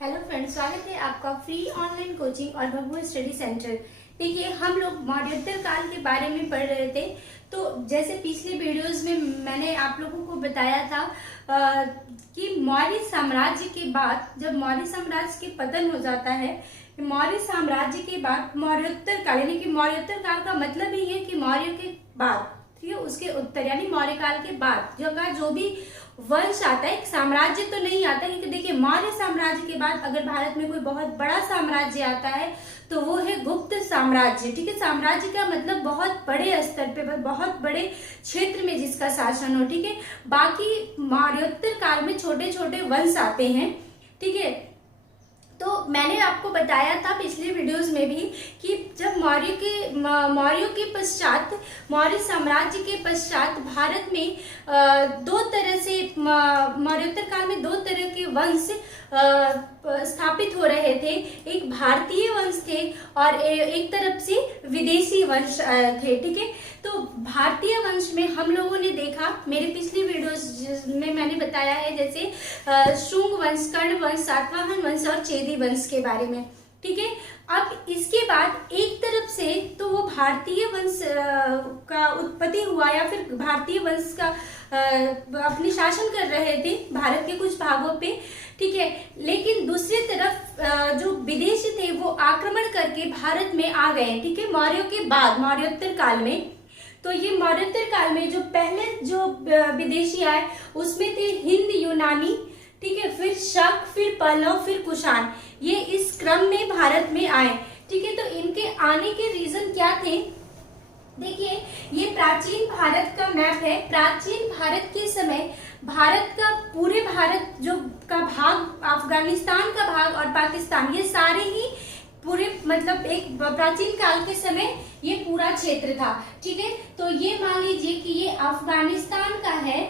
Hello friends, स्वागत है आपका फ्री ऑनलाइन कोचिंग और भगवत स्टडी सेंटर। देखिए, हम लोग मौर्योत्तर काल के बारे में पढ़ रहे थे। तो जैसे पिछले वीडियोस में मैंने आप लोगों को बताया था कि मौर्य साम्राज्य के बाद जब मौर्य साम्राज्य के पतन हो जाता है, मौर्य साम्राज्य के बाद मौर्योत्तर काल, यानी कि मौर्योत्तर काल का मतलब ही है कि मौर्य के बाद, ठीक है, उसके उत्तर यानी मौर्य काल के बाद जो भी वंश आता है, एक साम्राज्य तो नहीं आता है। क्योंकि देखिए, मौर्य साम्राज्य के बाद अगर भारत में कोई बहुत बड़ा साम्राज्य आता है तो वो है गुप्त साम्राज्य। ठीक है, साम्राज्य का मतलब बहुत बड़े स्तर पे, बहुत बड़े क्षेत्र में जिसका शासन हो। ठीक है, बाकी मौर्योत्तर काल में छोटे छोटे वंश आते हैं। ठीक है, तो मैंने आपको बताया था पिछले वीडियोस में भी कि जब मौर्यों के पश्चात, मौर्य साम्राज्य के पश्चात भारत में दो तरह से, मौर्योत्तर काल में दो तरह के वंश स्थापित हो रहे थे। एक भारतीय वंश थे और एक तरफ से विदेशी वंश थे। ठीक है, तो भारतीय वंश में हम लोगों ने देखा, मेरे पिछली वीडियोस में मैंने बताया है, जैसे शुंग वंश, कर्ण वंश, सातवाहन वंश और चेदी वंश के बारे में। ठीक है, अब इसके बाद एक तरफ से तो वो भारतीय वंश का उत्पत्ति हुआ, या फिर भारतीय वंश का अपने शासन कर रहे थे भारत के कुछ भागों पे। ठीक है, लेकिन दूसरी तरफ जो विदेशी थे वो आक्रमण करके भारत में आ गए। ठीक है, मौर्यों के बाद मौर्योत्तर काल में, तो ये मौर्योत्तर काल में जो पहले जो विदेशी आए उसमें थे हिंद यूनानी, ठीक है, फिर शक, फिर पल्लव, फिर कुषाण, ये इस क्रम में भारत में आए। ठीक है, तो इनके आने के रीजन क्या थे? देखिए, ये प्राचीन भारत का मैप है। प्राचीन भारत के समय भारत का, पूरे भारत जो का भाग, अफगानिस्तान का भाग और पाकिस्तान, ये सारे ही पूरे, मतलब एक प्राचीन काल के समय ये पूरा क्षेत्र था। ठीक है, तो ये मान लीजिए कि ये अफगानिस्तान का है।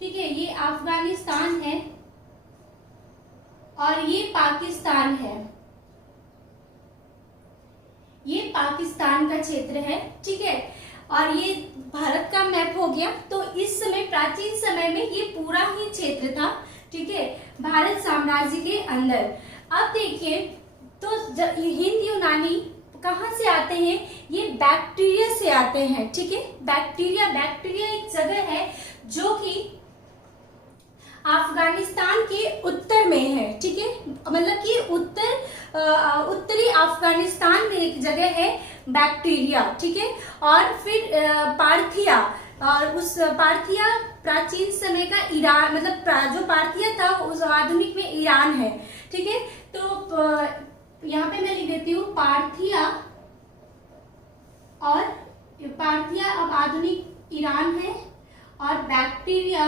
ठीक है, ये अफगानिस्तान है और ये पाकिस्तान है, ये पाकिस्तान का क्षेत्र है। ठीक है, और ये भारत का मैप हो गया। तो इस समय, प्राचीन समय में ये पूरा ही क्षेत्र था। ठीक है, भारत साम्राज्य के अंदर। अब देखिए, तो हिंद यूनानी कहाँ से आते हैं? ये बैक्टीरिया से आते हैं। ठीक है, बैक्टीरिया एक जगह है जो कि अफगानिस्तान के उत्तर में है। ठीक है, मतलब कि उत्तरी अफगानिस्तान में एक जगह है बैक्टीरिया। ठीक है, और फिर पार्थिया, और उस पार्थिया प्राचीन समय का ईरान, मतलब जो पार्थिया था उस आधुनिक में ईरान है। ठीक है, तो यहाँ पे मैं लिख देती हूँ पार्थिया, और पार्थिया अब आधुनिक ईरान है, और बैक्टीरिया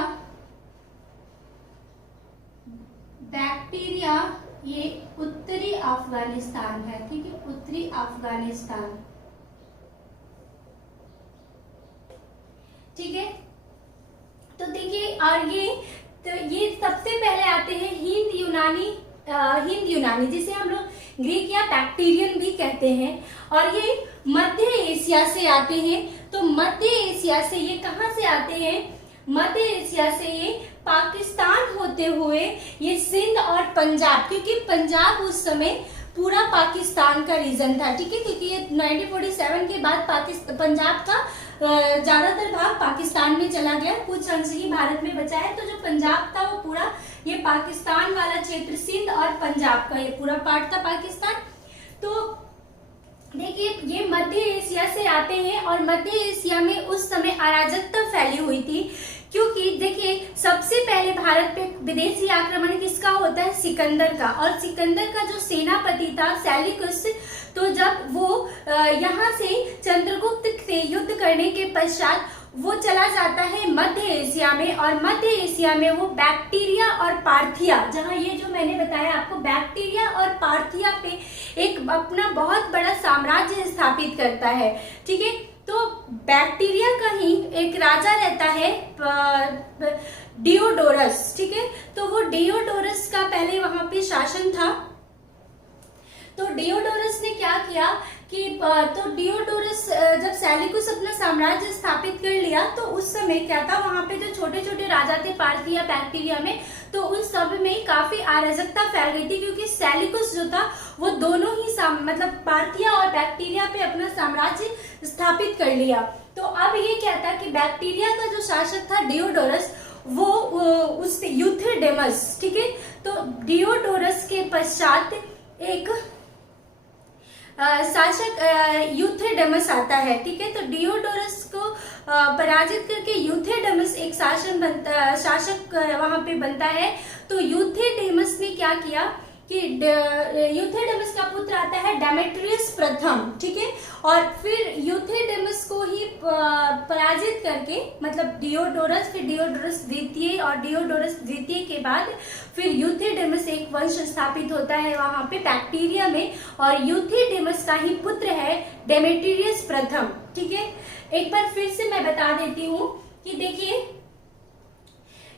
ये उत्तरी अफगानिस्तान है। ठीक है, उत्तरी अफगानिस्तान। ठीक है, तो देखिए, और ये सबसे पहले आते हैं हिंद यूनानी, जिसे हम लोग ग्रीक या बैक्टीरियन भी कहते हैं, और ये मध्य एशिया से आते हैं। तो मध्य एशिया से ये कहाँ से आते हैं? मध्य एशिया से ये पाकिस्तान होते हुए ये सिंध और पंजाब, क्योंकि पंजाब उस समय पूरा पाकिस्तान का रीजन था। ठीक है, क्योंकि ये 1947 के बाद पंजाब का ज्यादातर भाग पाकिस्तान में चला गया, कुछ अंश ही भारत में बचा है। तो जो पंजाब था वो पूरा, ये पाकिस्तान वाला क्षेत्र, सिंध और पंजाब का ये पूरा पार्ट था पाकिस्तान। तो देखिए, ये मध्य एशिया से आते हैं, और मध्य एशिया में उस समय अराजकता फैली हुई थी। क्योंकि देखिए, सबसे पहले भारत पे विदेशी आक्रमण किसका होता है? सिकंदर का। और सिकंदर का जो सेनापति था सेल्यूकस, तो जब वो यहाँ से चंद्रगुप्त से युद्ध करने के पश्चात वो चला जाता है मध्य एशिया में, और मध्य एशिया में वो बैक्टीरिया और पार्थिया, जहाँ ये जो मैंने बताया आपको, बैक्टीरिया और पार्थिया पे एक अपना बहुत बड़ा साम्राज्य स्थापित करता है। ठीक है, तो बैक्टीरिया का ही एक राजा रहता है डियोडोरस। ठीक है, तो वो डियोडोरस का पहले वहां पे शासन था। तो डियोडोरस ने क्या किया कि तो डियोडोरस जब सेल्यूकस अपना साम्राज्य स्थापित कर लिया तो उस समय क्या था, वहां पे जो छोटे छोटे राजा थे पार्थिया बैक्टीरिया में, तो उन सब में काफी अराजकता फैल गई थी, क्योंकि सेल्यूकस जो था वो दोनों ही मतलब पार्थिया और बैक्टीरिया पे अपना साम्राज्य स्थापित कर लिया। तो अब ये क्या था कि बैक्टीरिया का जो शासक था डियोडोरस, वो उस यूथेडेमस, ठीक है, तो डियोडोरस के पश्चात एक शासक यूथेडेमस आता है, ठीक है। तो डियोडोरस को पराजित करके यूथेडेमस एक शासक वहां पे बनता है। तो यूथेडेमस ने क्या किया कि यूथेडेमस का पुत्र आता है डेमेट्रियस प्रथम, ठीक है, और फिर यूथेडेमस को ही पराजित करके, मतलब डियोडोरस, फिर डियोडोरस द्वितीय, और डियोडोरस द्वितीय के बाद फिर यूथेडेमस एक वंश स्थापित होता है वहां पे बैक्टीरिया में, और यूथेडेमस का ही पुत्र है डेमेट्रियस प्रथम, ठीक है। एक बार फिर से मैं बता देती हूँ कि देखिए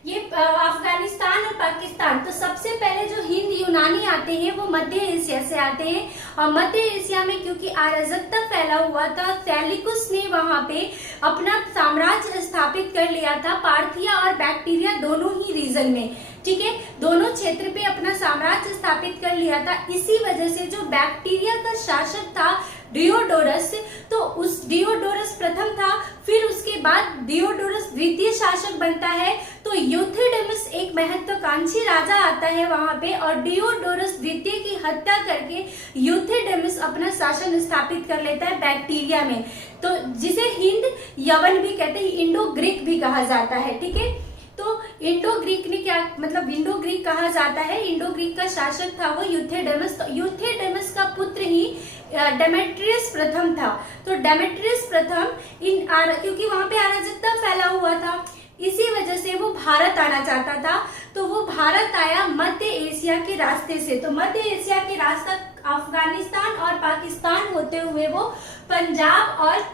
ये अफगानिस्तान और पाकिस्तान, तो सबसे पहले जो हिंद यूनानी आते हैं वो मध्य एशिया से आते हैं, और मध्य एशिया में क्योंकि अराजकता फैला हुआ था, सेल्यूकस ने वहां पे अपना साम्राज्य स्थापित कर लिया था, पार्थिया और बैक्टीरिया दोनों ही रीजन में, ठीक है, दोनों क्षेत्र पे अपना साम्राज्य स्थापित कर लिया था। इसी वजह से जो बैक्टीरिया का शासक था डियोडोरस, तो उस डियोडोरस प्रथम था, फिर उसके बाद डियोडोरस द्वितीय शासक बनता है। तो यूथेडेमस एक महत्वाकांक्षी राजा आता है वहां पे, और डियोडोरस द्वितीय की हत्या करके यूथेडेमस अपना शासन स्थापित कर लेता है बैक्टीरिया में, तो जिसे हिंद यवन भी कहते हैं, इंडो ग्रीक भी कहा जाता है, ठीक है। तो इंडो ग्रीक ने क्या, मतलब इंडो ग्रीक कहा जाता है, इंडो ग्रीक का शासक था वो यूथेडेमस। तो यूथेडेमस का पुत्र ही डेमेट्रियस प्रथम था। तो डेमेट्रियस प्रथम क्योंकि वहां पे अराजकता फैला हुआ था, इसी वजह से वो भारत आना चाहता था। तो वो भारत आया मध्य एशिया के रास्ते से। तो मध्य एशिया के रास्ता अफगानिस्तान और पाकिस्तान होते हुए वो पंजाब और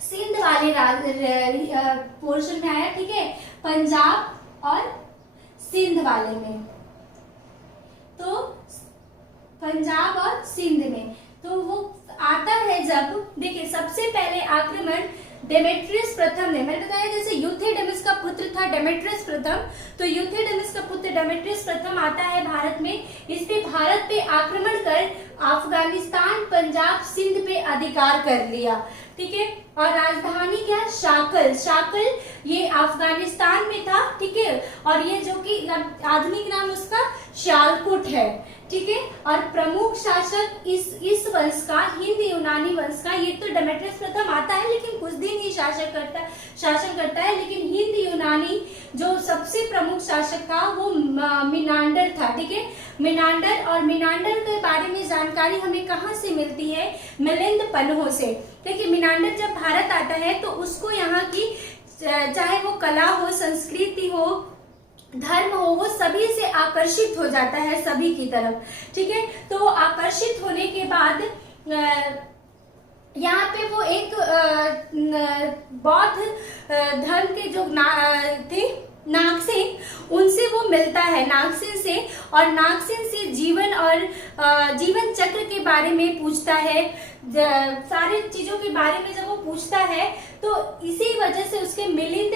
सिंध वाले पोर्शन में आया, ठीक है, पंजाब और सिंध वाले में, तो पंजाब और सिंध में तो वो आता है जब, देखिए सबसे पहले आक्रमण डेमेट्रियस प्रथम ने, मैंने बताया जैसे यूथेडेमस का पुत्र था डेमेट्रियस प्रथम, तो यूथेडेमस का पुत्र डेमेट्रियस प्रथम आता है भारत में। इस पे भारत पे आक्रमण कर अफगानिस्तान, पंजाब, सिंध पे अधिकार कर लिया, ठीक है, और राजधानी क्या, शाकल। शाकल ये अफगानिस्तान में था, ठीक है, और ये जो कि आधुनिक नाम उसका शालकुट है, ठीक है। और प्रमुख शासक इस वंश का, हिंद यूनानी वंश का, ये तो डेमेट्रियस प्रथम आता है लेकिन कुछ दिन ही शासन करता है, लेकिन हिंद यूनानी जो सबसे प्रमुख शासक था वो मिनांडर था, ठीक है, मिनांडर। और मिनांडर के बारे में जानकारी हमें कहाँ से मिलती है, मिलिंद पन्हों से। देखिए मिनांडर जब भारत आता है तो उसको यहाँ की चाहे वो कला हो, संस्कृति हो, धर्म हो, वो सभी से आकर्षित हो जाता है, सभी की तरफ, ठीक है। तो आकर्षित होने के बाद यहाँ पे वो एक बौद्ध धर्म के जो थे नागसेन, उनसे वो मिलता है, नागसेन से, और नागसेन से जीवन चक्र के बारे में पूछता है, सारी चीजों के बारे में जब वो पूछता है तो इसी वजह से उसके मिलिंद,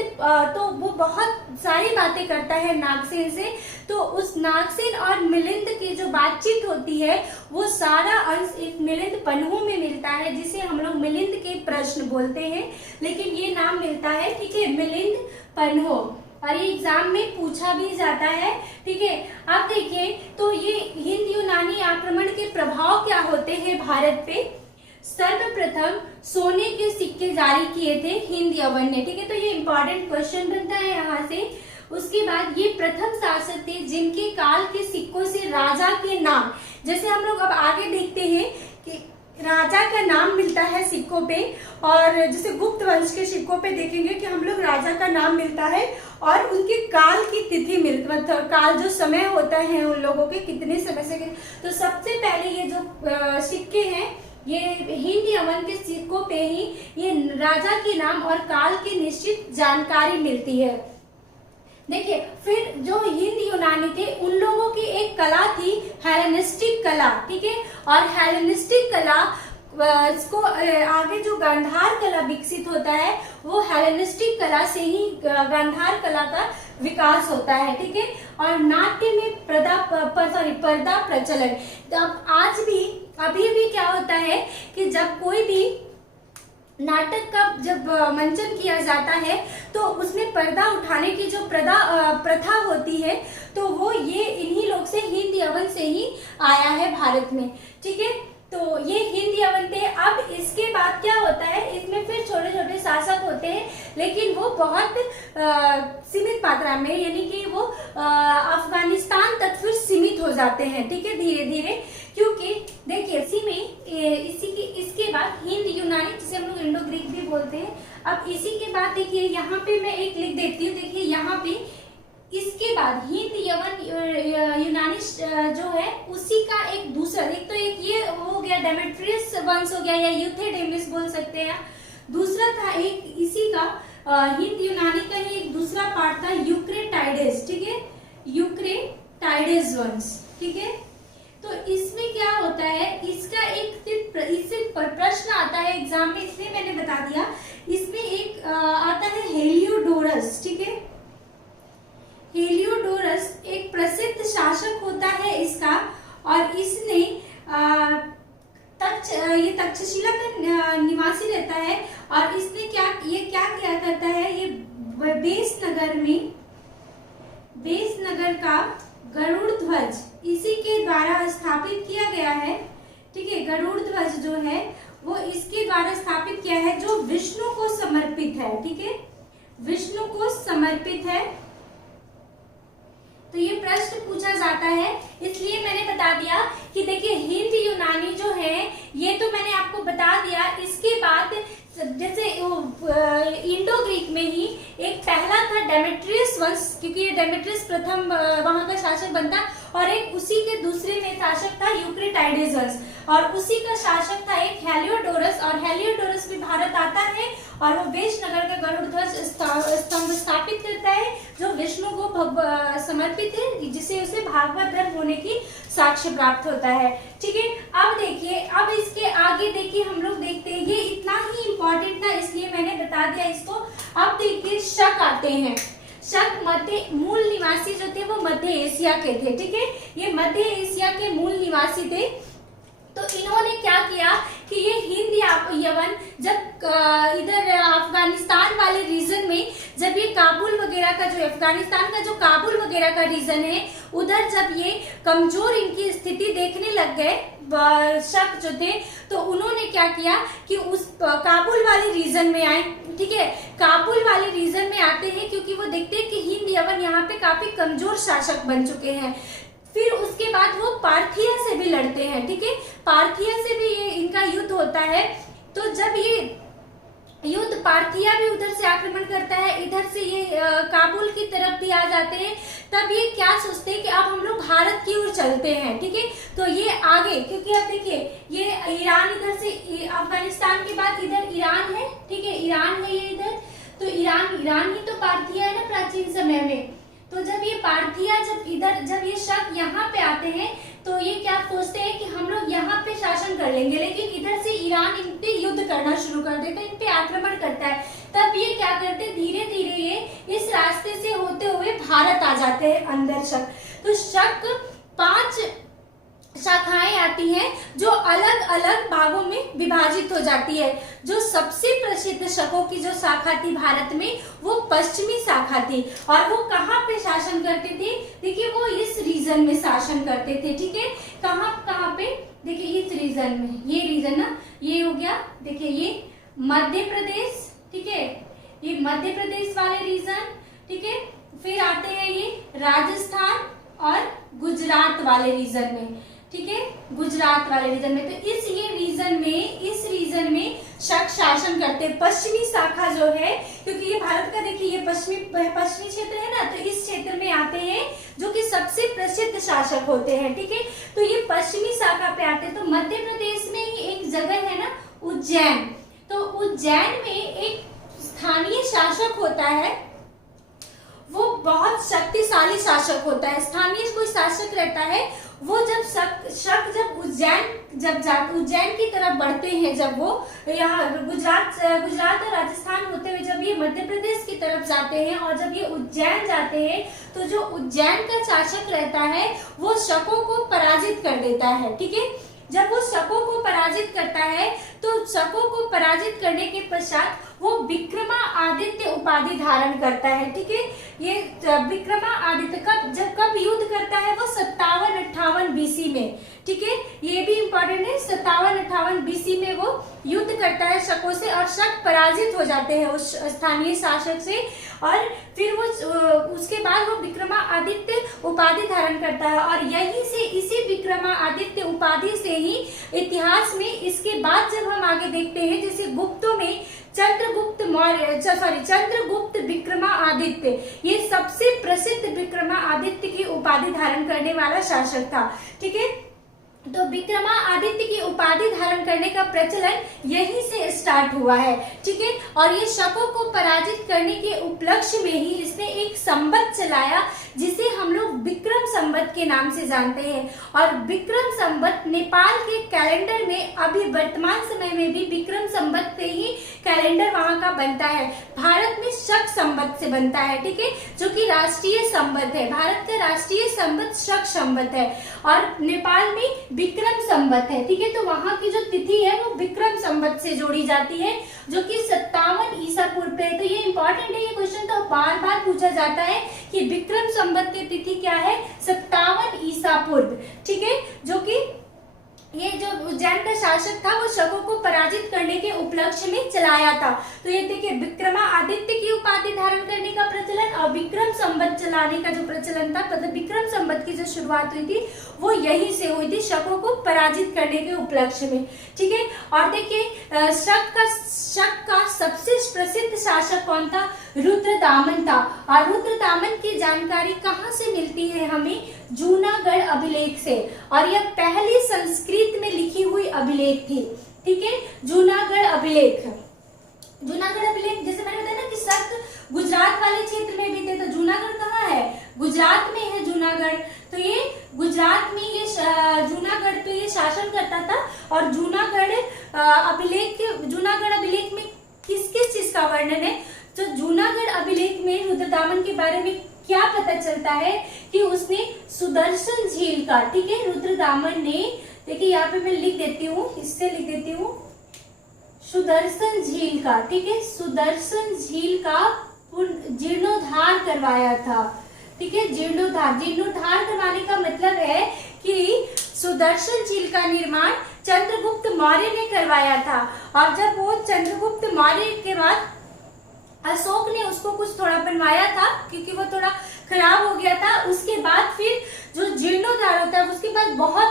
तो वो बहुत सारी बातें करता है नागसेन से। तो उस नागसेन और मिलिंद की जो बातचीत होती है वो सारा अंश एक मिलिंद पन्हों में मिलता है, जिसे हम लोग मिलिंद के प्रश्न बोलते हैं, लेकिन ये नाम मिलता है, ठीक है, मिलिंद पन्हों, और ये एग्जाम में पूछा भी जाता है, ठीक है। अब देखिए तो ये हिंद यूनानी आक्रमण के प्रभाव क्या होते हैं भारत पे। सर्वप्रथम सोने के सिक्के जारी किए थे हिंद यवन ने, ठीक है, तो ये इंपॉर्टेंट क्वेश्चन बनता है यहाँ से। उसके बाद ये प्रथम शासक थे जिनके काल के सिक्कों से राजा के नाम, जैसे हम लोग अब आगे देखते हैं कि राजा का नाम मिलता है सिक्कों पे, और जैसे गुप्त वंश के सिक्कों पे देखेंगे कि हम लोग राजा का नाम मिलता है और उनके काल की तिथि मतलब काल जो समय होता है उन लोगों के कितने समय से। तो सबसे पहले ये जो सिक्के हैं ये हिंद यवन के सिक्कों पे ही ये राजा के नाम और काल की निश्चित जानकारी मिलती है। देखिए फिर जो हिंद यूनानी थे उन लोगों की एक कला थी हेलेनिस्टिक कला, ठीक है, और हेलेनिस्टिक कला इसको आगे जो गांधार कला विकसित होता है वो हेलेनिस्टिक कला से ही गांधार कला का विकास होता है, ठीक है। और नाट्य में पर्दा प्रचलन। अब आज भी अभी भी क्या होता है कि जब कोई भी नाटक का जब मंचन किया जाता है तो उसमें पर्दा उठाने की जो प्रथा होती है तो वो ये इन्हीं लोग से, हिंद यवन से ही आया है भारत में, ठीक है। तो ये हिंद यवन थे। अब इसके बाद क्या होता है, इसमें फिर छोटे छोटे शासक होते हैं, लेकिन वो बहुत सीमित मात्रा में, यानी कि वो अफगानिस्तान तक फिर सीमित हो जाते हैं, ठीक है, धीरे धीरे। क्योंकि देखिए इसके बाद हिंद यूनानी, जिसे हम लोग इंडो ग्रीक भी बोलते हैं। अब इसी के बाद देखिए यहाँ पे मैं एक लिख देती हूँ, देखिए यहाँ पे इसके बाद हिंद यवन यूनानी जो है उसी का एक दूसरा, एक तो एक ये हो गया डेमेट्रियस वंश हो गया या यूथेडेमिस बोल सकते हैं। दूसरा था एक इसी का हिंद यूनानी का ही एक दूसरा पार्ट था यूक्रेटाइडेस, ठीक है, यूक्रेटाइडेस वंश, ठीक है। तो इसमें क्या होता है, इसका इससे प्रश्न आता है एग्जाम में, इसलिए मैंने बता दिया। इसमें एक आता है हेलियोडोरस, ठीक है। हेलियोडोरस एक प्रसिद्ध शासक होता है इसका, और इसने ये तक्षशिला का निवासी रहता है। और इसने क्या किया करता है, ये बेस नगर का गरुड़ ध्वज इसी के द्वारा स्थापित किया गया है, ठीक है। गरुड़ ध्वज जो है वो इसके द्वारा स्थापित किया है, जो विष्णु को समर्पित है, ठीक है, विष्णु को समर्पित है। तो ये प्रश्न पूछा जाता है, इसलिए मैंने बता दिया कि देखिए हिंद यूनानी जो है ये तो मैंने आपको बता दिया। इसके बाद जैसे इंडो ग्रीक में ही एक पहला था डेमेट्रियस वंश, क्योंकि ये डेमेट्रियस प्रथम वहां का शासक बनता, और एक उसी के दूसरे में शासक था यूक्रेटाइडेस वंश, और उसी का शासक था एक हेलियोडोरस। और हेलियोडोरस भी भारत आता है और वो वेशनगर का गरुड़ ध्वज स्तंभ स्थापित करता है, जो विष्णु को समर्पित है, जिसे उसे भागवत धर्म होने की साक्ष्य प्राप्त होता है, ठीक है। अब देखिए, अब इसके आगे देखिए हम लोग देखते हैं, ये इतना ही इम्पोर्टेंट था इसलिए मैंने बता दिया इसको। अब देखिए शक आते हैं। शक मूल निवासी जो थे वो मध्य एशिया के थे, ठीक है, ये मध्य एशिया के मूल निवासी थे। तो इन्होंने क्या किया कि ये हिंद यवन जब इधर अफगानिस्तान वाले रीजन में, जब ये काबुल वगैरह का जो अफगानिस्तान का जो काबुल वगैरह का रीजन है, उधर जब ये कमजोर इनकी स्थिति देखने लग गए शक जो थे, तो उन्होंने क्या किया कि उस काबुल वाले रीजन में आए, ठीक है। काबुल वाले रीजन में आते हैं क्योंकि वो देखते हैं कि हिंद यवन यहाँ पे काफी कमजोर शासक बन चुके हैं। फिर उसके बाद वो पार्थिया से भी लड़ते हैं, ठीक है, पार्थिया से भी ये इनका युद्ध होता है। तो जब ये युद्ध, पार्थिया भी उधर से आक्रमण करता है, इधर से ये काबुल की तरफ भी आ जाते हैं, तब ये क्या सोचते हैं कि अब हम लोग भारत की ओर चलते हैं, ठीक है। तो ये आगे, क्योंकि अब देखिए ये ईरान, इधर से अफगानिस्तान के बाद इधर ईरान है, ठीक है, ईरान है ये इधर, तो ईरान ही तो पार्थिया है ना प्राचीन समय में। तो जब ये पार्थिया जब ये शक यहाँ पे आते हैं, तो ये क्या सोचते हैं कि हम लोग यहाँ पे शासन कर लेंगे, लेकिन इधर से ईरान इन पे युद्ध करना शुरू कर देता है, इन पे आक्रमण करता है। तब ये क्या करते हैं, धीरे धीरे ये इस रास्ते से होते हुए भारत आ जाते हैं अंदर शक। तो शक 5 शाखाएं आती हैं जो अलग अलग भागों में विभाजित हो जाती है। जो सबसे प्रसिद्ध शकों की जो शाखा थी भारत में, वो पश्चिमी शाखा थी, और वो कहाँ पे शासन करते थे, देखिए वो इस रीजन में शासन करते थे, ठीक है। कहाँ पे, देखिए इस रीजन में, ये रीजन ना, ये हो गया, देखिए ये मध्य प्रदेश, ठीक है, ये मध्य प्रदेश वाले रीजन, ठीक है। फिर आते हैं ये राजस्थान और गुजरात वाले रीजन में, ठीक है, गुजरात वाले रीजन में। तो इस रीजन में शक शासन करते हैं। पश्चिमी शाखा जो है, क्योंकि ये भारत का देखिए ये पश्चिमी क्षेत्र है ना, तो इस क्षेत्र में आते हैं जो कि सबसे प्रसिद्ध शासक होते हैं, ठीक है। तो ये पश्चिमी शाखा पे आते हैं। तो मध्य प्रदेश में ही एक जगह है ना उज्जैन, तो उज्जैन में एक स्थानीय शासक होता है, वो बहुत शक्तिशाली शासक होता है। स्थानीय कोई शासक रहता है, वो जब शक जब उज्जैन की तरफ बढ़ते हैं, जब वो यहाँ गुजरात और राजस्थान होते हुए जब ये मध्य प्रदेश की तरफ जाते हैं और जब ये उज्जैन जाते हैं, तो जो उज्जैन का शासक रहता है वो शकों को पराजित कर देता है। ठीक है, जब वो शकों को पराजित करता है तो शकों को पराजित करने के पश्चात वो विक्रमादित्य उपाधि धारण करता है। ठीक है, ये विक्रमादित्य कब युद्ध करता है, वो 57-58 बीसी में। ठीक है, ये भी इम्पोर्टेंट है, 57-58 बीसी में वो युद्ध करता है शकों से और शक पराजित हो जाते हैं उस स्थानीय शासक से, और फिर वो उसके बाद वो विक्रमादित्य उपाधि धारण करता है। और यहीं से इसी विक्रमादित्य उपाधि से ही इतिहास में इसके बाद जब हम आगे देखते हैं, जैसे गुप्तों में चंद्रगुप्त विक्रमादित्य, ये सबसे प्रसिद्ध विक्रमादित्य की उपाधि धारण करने वाला शासक था। ठीक है, तो विक्रमादित्य की उपाधि धारण करने का प्रचलन यहीं से स्टार्ट हुआ है। ठीक है, और ये शकों को पराजित करने के उपलक्ष्य में ही इसने एक संवत चलाया जिसे हम लोग विक्रम संवत के नाम से जानते हैं। और विक्रम संवत नेपाल के कैलेंडर में अभी वर्तमान समय में भी विक्रम संवत से ही कैलेंडर वहां का बनता है। भारत में शक संवत से बनता है। ठीक है, जो कि राष्ट्रीय संवत है। भारत का राष्ट्रीय संवत शक संवत है और नेपाल में विक्रम संवत है। ठीक है, तो वहां की जो तिथि है वो विक्रम संवत से जोड़ी जाती है, जो कि 57 ईसा पूर्व पे है। तो ये इंपॉर्टेंट है, ये क्वेश्चन तो बार बार पूछा जाता है कि विक्रम संवत की तिथि क्या है, 57 ईसा पूर्व। ठीक है, जो कि ये जो उज्जैन का शासक था वो शकों को पराजित करने के उपलक्ष्य में चलाया था। तो ये देखिए, विक्रमादित्य की उपाधि धारण करने का प्रचलन और विक्रम संवत चलाने का जो प्रचलन था, मतलब विक्रम संवत की जो शुरुआत हुई थी वो यहीं से हुई थी, शकों को पराजित करने के उपलक्ष्य में। ठीक है, और देखिए शक का सबसे प्रसिद्ध शासक कौन था, रुद्रदामन था। और रुद्रदामन की जानकारी कहाँ से मिलती है हमें, जूनागढ़ अभिलेख से। और यह पहली संस्कृत में लिखी हुई अभिलेख थी। ठीक है, जूनागढ़ अभिलेख जैसे मैंने बताया ना कि शक गुजरात वाले क्षेत्र में भी थे, तो जूनागढ़ कहाँ है, गुजरात में है जूनागढ़। तो ये गुजरात में ये जूनागढ़ तो ये शासन करता था। और जूनागढ़ अभिलेख में किस किस चीज का वर्णन है, तो जूनागढ़ अभिलेख में रुद्रदामन के बारे में क्या पता चलता है कि उसने सुदर्शन झील का, ठीक है, रुद्रदामन ने, देखिए यहाँ पे मैं लिख देती हूँ, इससे लिख देती हूँ, सुदर्शन झील का, ठीक है, सुदर्शन झील का जीर्णोद्धार करवाया था। ठीक है, जीर्णोद्धार करवाने का मतलब है कि सुदर्शन झील का निर्माण चंद्रगुप्त मौर्य ने करवाया था। और जब वो चंद्रगुप्त मौर्य के बाद अशोक ने उसको कुछ थोड़ा बनवाया था, क्योंकि वो थोड़ा खराब हो गया था। उसके बाद फिर जो जीर्णोद्धार होता है उसके बाद बहुत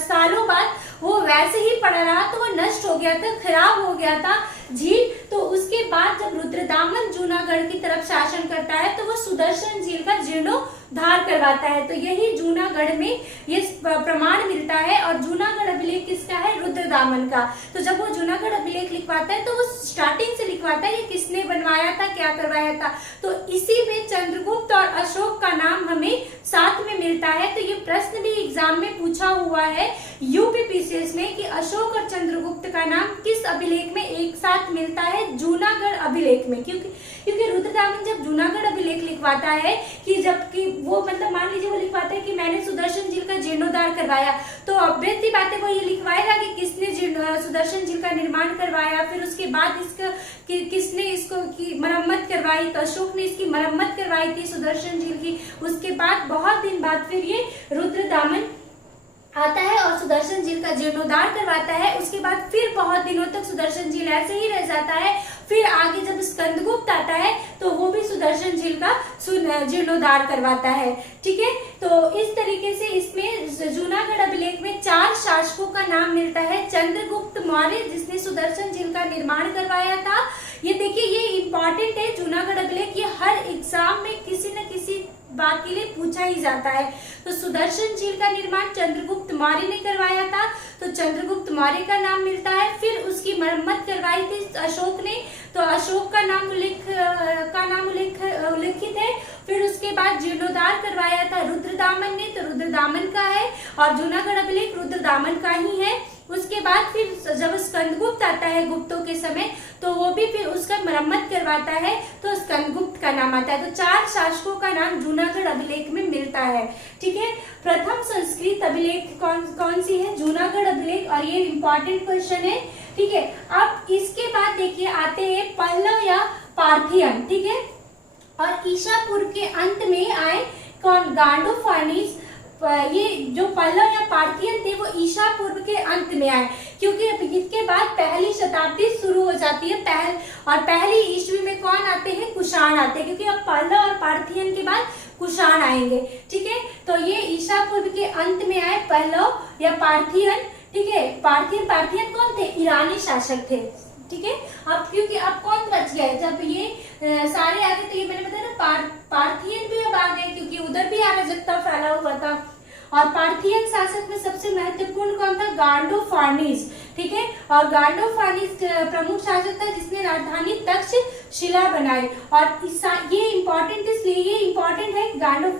सालों बाद वो वैसे ही पड़ा रहा, तो वो नष्ट हो गया था, खराब हो गया था झील। तो उसके बाद जब रुद्रदामन जूनागढ़ की तरफ शासन करता है तो वो सुदर्शन झील का जीर्णोद्धार करवाता है। तो यही जूनागढ़ में ये प्रमाण मिलता है। और जूनागढ़ अभिलेख किसका है, रुद्रदामन का। तो जब वो जूनागढ़ अभिलेख लिखवाता है तो वो स्टार्टिंग से लिखवाता है ये किसने बनवाया था, क्या करवाया था। तो इसी में चंद्रगुप्त और अशोक का नाम हमें साथ में मिलता है। तो ये प्रश्न भी एग्जाम में पूछा हुआ है यूपीपीसीएस में कि अशोक और चंद्रगुप्त का नाम किस अभिलेख में एक साथ मिलता है, जूनागढ़ अभिलेख में। क्योंकि रुद्रदामन जब जूनागढ़ अभिलेख लिखवाता है कि जबकि वो मतलब मान लीजिए वो लिखवाता है कि मैंने सुदर्शन झील का जीर्णोद्धार करवाया, तो ऑब्वियस सी बात है वो ये लिखवाएगा कि किसने सुदर्शन झील का निर्माण करवाया, फिर उसके बाद इसका किसने इसको की मरम्मत करवाई, तो अशोक ने इसकी मरम्मत करवाई थी सुदर्शन झील की। उसके बाद बहुत दिन बाद फिर ये रुद्रदामन आता है और सुदर्शन झील का जीर्णोद्धार करवाता है। उसके बाद फिर बहुत दिनों तक सुदर्शन झील ऐसे ही रह जाता है। फिर आगे जब स्कंदगुप्त आता है तो वो भी सुदर्शन झील का जीर्णोद्धार करवाता है। ठीक है, तो इस तरीके से इसमें जूनागढ़ अभिलेख में 4 शासकों का नाम मिलता है। चंद्रगुप्त मौर्य जिसने सुदर्शन झील का निर्माण करवाया था। ये देखिए, ये इंपॉर्टेंट है जूनागढ़ अभिलेख, ये हर एग्जाम में किसी न किसी बात के लिए पूछा ही जाता है। तो सुदर्शन झील का निर्माण चंद्रगुप्त मौर्य ने करवाया था। तो चंद्रगुप्त मौर्य का नाम मिलता है। फिर उसकी मरम्मत करवाई थी अशोक ने, तो अशोक का नाम उल्लेखित है। फिर उसके बाद जीर्णोद्धार करवाया था रुद्रदामन ने, तो रुद्रदामन का है, और जूनागढ़ अभिलेख रुद्रदामन का ही है। उसके बाद फिर जब स्कंदगुप्त आता है गुप्तों के समय, तो वो भी फिर उसका मरम्मत करवाता है, तो स्कंदगुप्त का नाम आता है। तो 4 शासकों का नाम जूनागढ़ अभिलेख में मिलता है। ठीक है, प्रथम संस्कृत अभिलेख कौन सी है? जूनागढ़ अभिलेख, और ये इंपॉर्टेंट क्वेश्चन है। ठीक है, अब इसके बाद देखिए आते हैं पल्लव या पार्थियन। ठीक है, और ईसा पूर्व के अंत में आए कौन? गांडोफानीज। ये जो पल्लव या पार्थियन थे वो ईसा पूर्व के अंत में आए, क्योंकि इसके बाद पहली शताब्दी शुरू हो जाती है। पहली ईस्वी में कौन आते हैं? कुषाण आते हैं, क्योंकि अब पल्लव और पार्थियन के बाद कुषाण आएंगे। ठीक है, तो ये ईसा पूर्व के अंत में आए पल्लव या पार्थियन। ठीक है, पार्थियन कौन थे? ईरानी शासक थे। ठीक है, अब क्योंकि अब कौन बच गए? जब ये सारे आ गए, तो ये मैंने बताया ना, पार्थियन भी अब आ गए, क्योंकि उधर भी अराजकता फैला हुआ था। और पार्थियन शासक में सबसे महत्वपूर्ण कौन था? गांडोफार्निस। ठीक है, और गांडोफार्निस प्रमुख शासक था जिसने राजधानी तक्षशिला बनाई। और ये इम्पोर्टेंट इसलिए ये इम्पोर्टेंट है, गांडो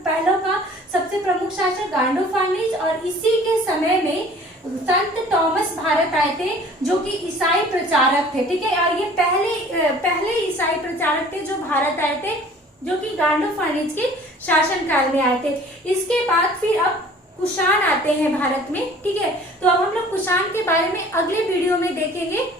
पहले का सबसे प्रमुख शासक गांडोफार्निस, और इसी के समय में संत थॉमस भारत आए थे, जो कि ईसाई प्रचारक थे। ठीक है, और ये पहले ईसाई प्रचारक थे जो भारत आए थे, जो कि गांडोफार्निस के शासनकाल में आए थे। इसके बाद फिर अब कुषाण आते हैं भारत में। ठीक है, तो अब हम लोग कुषाण के बारे में अगले वीडियो में देखेंगे।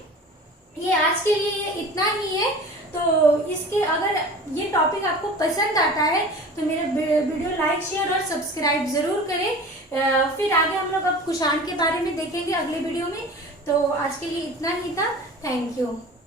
ये आज के लिए इतना ही है। तो इसके अगर ये टॉपिक आपको पसंद आता है तो मेरे वीडियो लाइक, शेयर और सब्सक्राइब जरूर करें। फिर आगे हम लोग अब कुषाण के बारे में देखेंगे अगले वीडियो में। तो आज के लिए इतना ही था। Thank you.